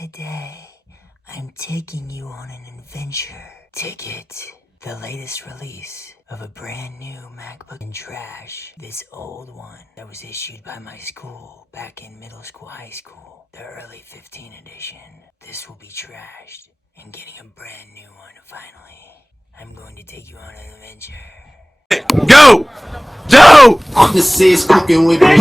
Today, I'm taking you on an adventure to get the latest release of a brand new MacBook in trash. This old one that was issued by my school back in middle school, high school, the early 15 edition. This will be trashed and getting a brand new one finally. I'm going to take you on an adventure. Go! Go! The seas cooking with me.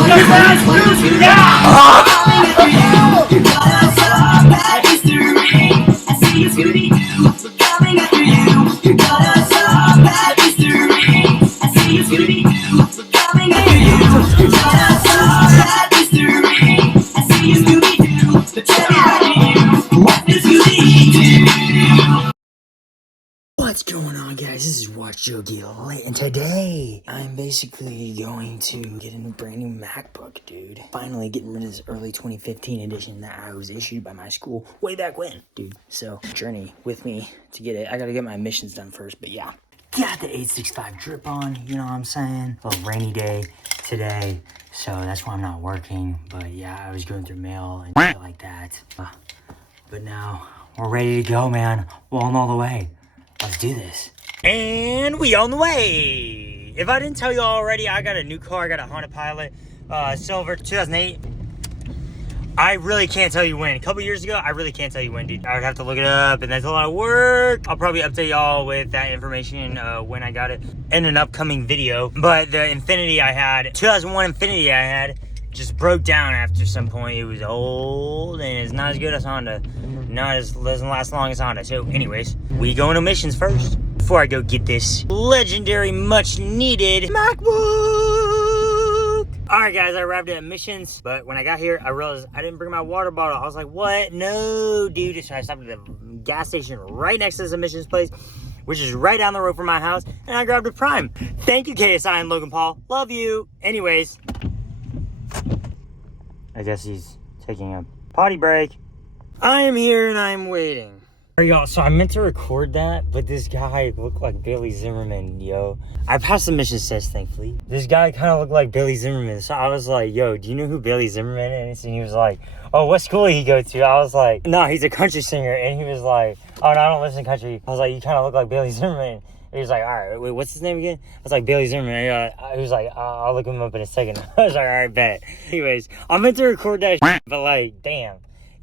What's going on, guys? This is Watch Yogi Late, and today I'm basically going to get a brand new MacBook, dude. Finally getting rid of this early 2015 edition that I was issued by my school way back when, dude. So, journey with me to get it. I gotta get my missions done first, but yeah. Got the 865 drip on, you know what I'm saying? A little rainy day today, so that's why I'm not working. But yeah, I was going through mail and shit like that. But now, we're ready to go, man. We're on all the way. Let's do this. And we on the way. If I didn't tell you already, I got a new car. I got a Honda Pilot, silver, 2008. I really can't tell you when. A couple years ago, I really can't tell you when, dude. I would have to look it up, and that's a lot of work. I'll probably update y'all with that information when I got it in an upcoming video. But the Infinity I had, 2001 Infinity I had, just broke down after some point. It was old, and it's not as good as Honda. Doesn't last long as Honda. So anyways, we go into missions first before I go get this legendary, much needed MacBook. All right, guys, I arrived at missions, but when I got here, I realized I didn't bring my water bottle. I was like, what? No, dude. So I stopped at the gas station right next to this missions place, which is right down the road from my house, and I grabbed a Prime. Thank you, KSI and Logan Paul. Love you. Anyways, I guess he's taking a potty break. I am here and I'm waiting. All right, y'all, so I meant to record that, but this guy looked like Billy Zimmerman, yo. I passed the mission test, thankfully. This guy kind of looked like Billy Zimmerman, so I was like, yo, do you know who Billy Zimmerman is? And he was like, oh, what school did he go to? I was like, no, he's a country singer. And he was like, oh, no, I don't listen to country. I was like, you kind of look like Billy Zimmerman. He was like, all right, wait, what's his name again? I was like, Billy Zimmerman. He was like, I'll look him up in a second. I was like, all right, bet. Anyways, I meant to record that shit, but like, damn.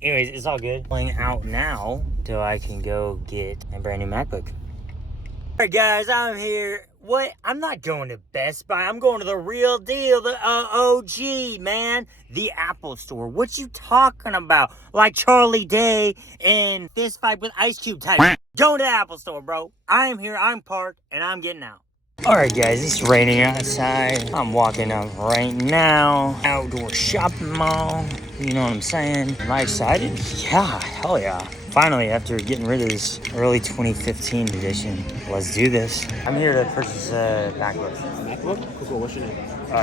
Anyways, it's all good. Playing out now so I can go get my brand new MacBook. All right, guys, I'm here. What? I'm not going to Best Buy. I'm going to the real deal, the OG, man. The Apple Store. What you talking about? Like Charlie Day and Fist Fight with Ice Cube type. Going to the Apple Store, bro. I am here, I'm parked, and I'm getting out. Alright, guys, it's raining outside. I'm walking up right now. Outdoor shopping mall. You know what I'm saying? Am I excited? Yeah, hell yeah. Finally, after getting rid of this early 2015 edition, let's do this. I'm here to purchase a MacBook. MacBook? Cool. What's your name?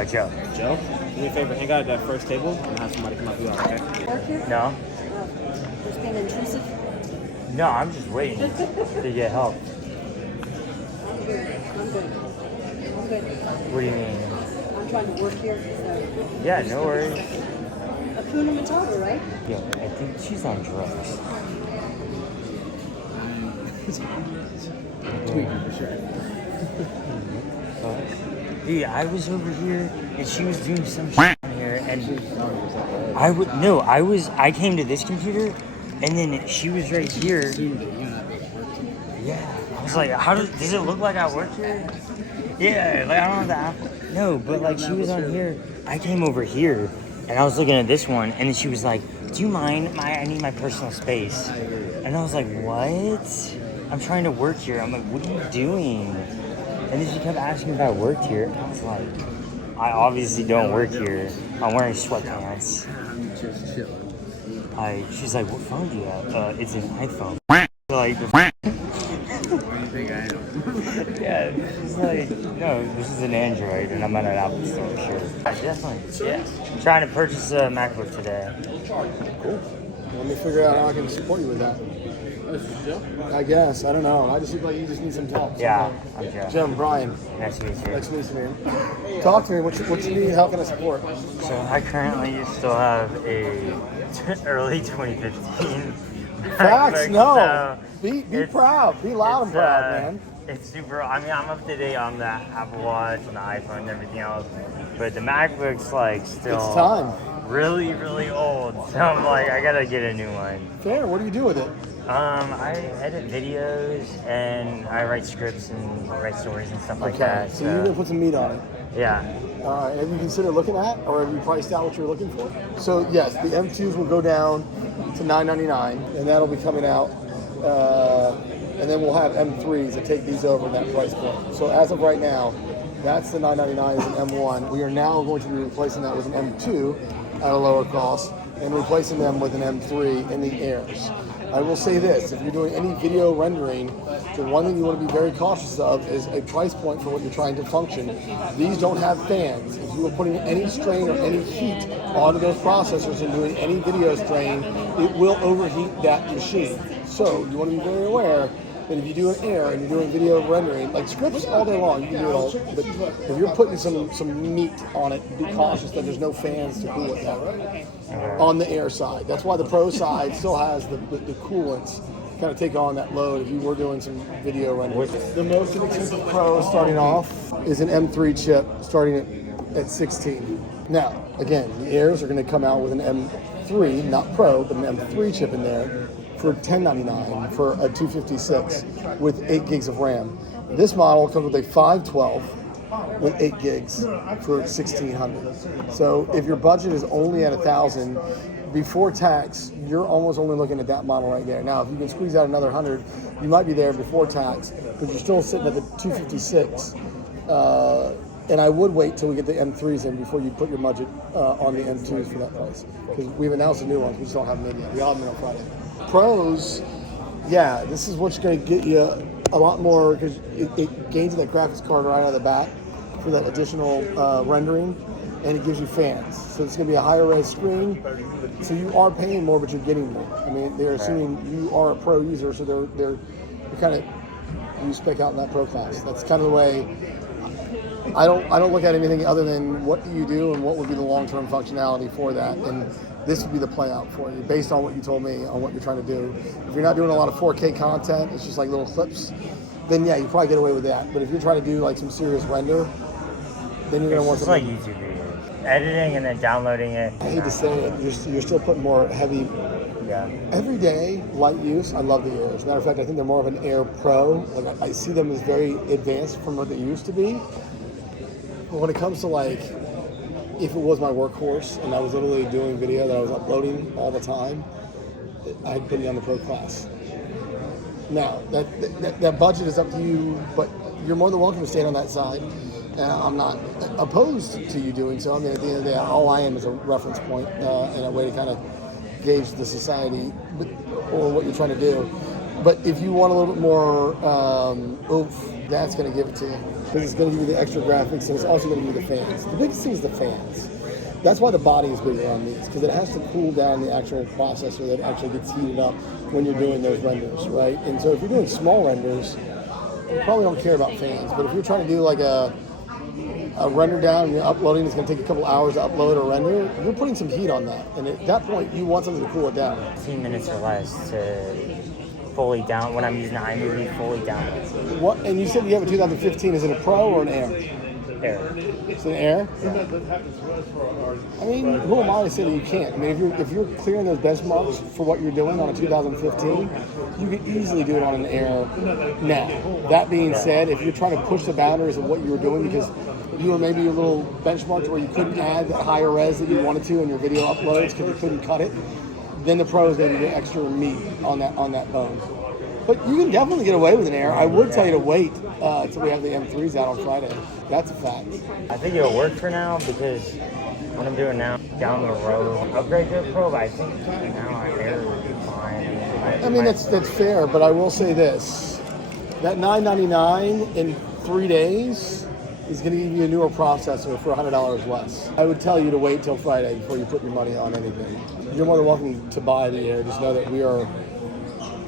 Joe. Joe? Do me a favor, hang out at that first table and have somebody come up to you, okay? Work here? No? It's been intrusive? No, I'm just waiting to get help. I'm good. What do you mean? I'm trying to work here, so. Yeah, no worries. Akuna Matata, right? Yeah, I think she's on drugs. For sure. Dude, I was over here and she was doing some shit on here, and I came to this computer and then she was right here. Yeah. I was like, does it look like I work here? Yeah, like I don't have the Apple. No, but like she was on here. I came over here and I was looking at this one, and then she was like, do you mind? I need my personal space. And I was like, what? I'm trying to work here. I'm like, what are you doing? And then she kept asking if I worked here. I was like, I obviously don't work here. I'm wearing sweatpants. She's like, what phone do you have? It's an iPhone. Like, yeah, she's like, no, this is an Android, and I'm at an Apple Store, sure. Definitely, yeah. Trying to purchase a MacBook today. Cool. Let me figure out how I can support you with that. I guess. I don't know. I just look like you just need some help. Yeah, I'm Joe. Jim, Brian. Nice to meet you. Nice to meet you, man. Talk to me. What you need? How can I support? So I currently still have a early 2015. Facts, MacBook, no. so Be it's- proud. Be loud and it's, proud, man. It's super. I mean, I'm up to date on the Apple Watch and the iPhone and everything else, but the MacBook's like still It's time. really, really old. So I'm like, I gotta get a new one. Fair. What do you do with it? I edit videos and I write scripts and write stories and stuff like that. So you're gonna put some meat on it. Yeah. Have you considered looking at, or have you priced out what you're looking for? So yes, the M2s will go down to $999, and that'll be coming out. And then we'll have M3s that take these over in that price point. So as of right now, that's the $999 is an M1. We are now going to be replacing that with an M2 at a lower cost, and replacing them with an M3 in the Airs. I will say this, if you're doing any video rendering, the one thing you want to be very cautious of is a price point for what you're trying to function. These don't have fans. If you are putting any strain or any heat onto those processors and doing any video strain, it will overheat that machine. So you want to be very aware that if you do an Air and you're doing video rendering, like scripts all day long, you can do it all, but if you're putting some meat on it, be cautious that there's no fans to cool it down on the Air side. That's why the Pro side still has the coolants kind of take on that load if you were doing some video rendering. The most inexpensive Pro starting off is an M3 chip starting at 16. Now, again, the Airs are going to come out with an M3, not Pro, but an M3 chip in there for $1099 for a 256 with 8 gigs of RAM. This model comes with a 512 with 8 gigs for $1,600. So if your budget is only at $1,000 before tax, you're almost only looking at that model right there. Now, if you can squeeze out another 100, you might be there before tax, but you're still sitting at the 256. And I would wait till we get the M3s in before you put your budget on the M2s for that price, because we've announced the new ones. We just don't have them in yet. We all have them on Friday. Pros, yeah, this is what's going to get you a lot more, because it gains that graphics card right out of the bat for that additional rendering, and it gives you fans. So it's going to be a higher res screen. So you are paying more, but you're getting more. I mean, they're assuming you are a pro user, so they're kind of, you spec out in that pro class. That's kind of the way. I don't look at anything other than what do you do and what would be the long-term functionality for that, and this would be the play out for you based on what you told me on what you're trying to do. If you're not doing a lot of 4K content, it's just like little clips, then yeah, you probably get away with that. But if you're trying to do like some serious render, then you're going to want something something like YouTube videos, editing and then downloading it. I hate to say it, you're still putting more heavy. Yeah. Everyday light use, I love the Airs. As a matter of fact, I think they're more of an Air Pro. Like, I see them as very advanced from what they used to be. But when it comes to like, if it was my workhorse and I was literally doing video that I was uploading all the time, I'd put it on the Pro class. Now, that budget is up to you, but you're more than welcome to stay on that side. I'm not opposed to you doing so. I mean, at the end of the day, all I am is a reference point and a way to kind of gauge the society or what you're trying to do. But if you want a little bit more oomph, that's going to give it to you. Because it's going to give you the extra graphics, and it's also going to give you the fans. The biggest thing is the fans. That's why the body is bigger on these, because it has to cool down the actual processor that actually gets heated up when you're doing those renders, right? And so if you're doing small renders, you probably don't care about fans. But if you're trying to do like a render down and you're uploading, it's going to take a couple hours to upload or render, you're putting some heat on that. And at that point, you want something to cool it down. 15 minutes or less to fully down, when I'm using iMovie, fully download. What? And you said you have a 2015. Is it a Pro or an Air? Air. It's an Air? I mean, who am I to say that you can't? I mean, if you're clearing those benchmarks for what you're doing on a 2015, you could easily do it on an Air now. That being said, if you're trying to push the boundaries of what you were doing because you were maybe a little benchmarked where you couldn't add the higher res that you wanted to in your video uploads because you couldn't cut it, then the Pro is going to get extra meat on that bone. But you can definitely get away with an Air. I would tell you to wait until we have the M3s out on Friday. That's a fact. I think it'll work for now because what I'm doing now, down the road, upgrade to a Pro, but I think now an Air would be fine. I mean, that's fair, but I will say this. That $999 in 3 days is going to give you a newer processor for $100 less. I would tell you to wait till Friday before you put your money on anything. You're more than welcome to buy the Air. Just know that we are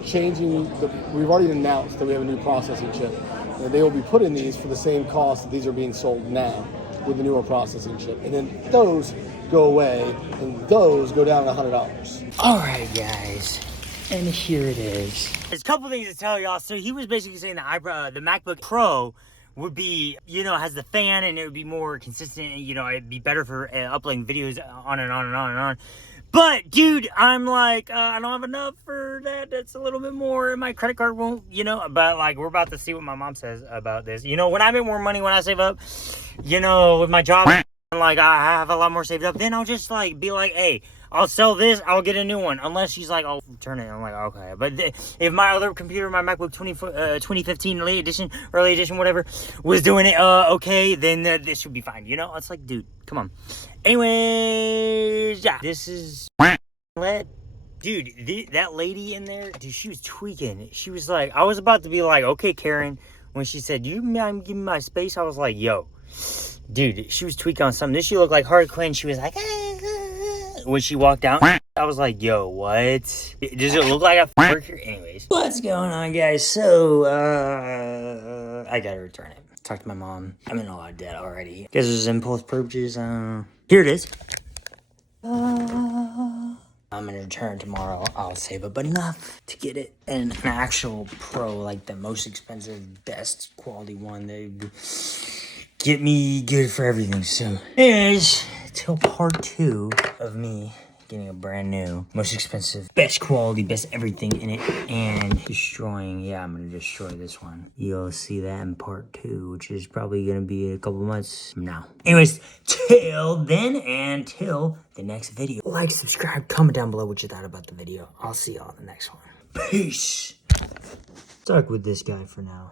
changing we've already announced that we have a new processing chip. And they will be put in these for the same cost that these are being sold now with the newer processing chip. And then those go away and those go down to $100. All right, guys. And here it is. There's a couple things to tell y'all. So he was basically saying that the MacBook Pro would be, you know, has the fan and it would be more consistent and, you know, it'd be better for uploading videos on and on and on and on. But, dude, I'm like, I don't have enough for that. That's a little bit more. And my credit card won't, you know, but, like, we're about to see what my mom says about this. You know, when I make more money, when I save up, you know, with my job, like, I have a lot more saved up, then I'll just, like, be like, hey, I'll sell this, I'll get a new one. Unless she's like, I'll return it. I'm like, okay. But if my other computer, my MacBook 2015 early edition, whatever, was doing it okay, then this should be fine. You know? It's like, dude, come on. Anyways, yeah. This is... Dude, that lady in there, dude, she was tweaking. She was like, I was about to be like, okay, Karen. When she said, you mind giving me my space? I was like, yo. Dude, she was tweaking on something. Then she looked like Harley Quinn. She was like, when she walked out, I was like, yo, what? Does it look like a worker? Anyways, what's going on, guys? So, I gotta return it. Talk to my mom. I'm in a lot of debt already. Guess there's impulse purchases. Here it is. I'm gonna return tomorrow. I'll save up enough to get it. And an actual Pro, like the most expensive, best quality one. They get me good for everything. So, anyways, till part 2 of me getting a brand new, most expensive, best quality, best everything in it, and destroying. Yeah, I'm gonna destroy this one. You'll see that in part 2, which is probably gonna be a couple months from now. Anyways, till then, and till the next video, like, subscribe, comment down below what you thought about the video. I'll see y'all in the next one. Peace. Stuck with this guy for now.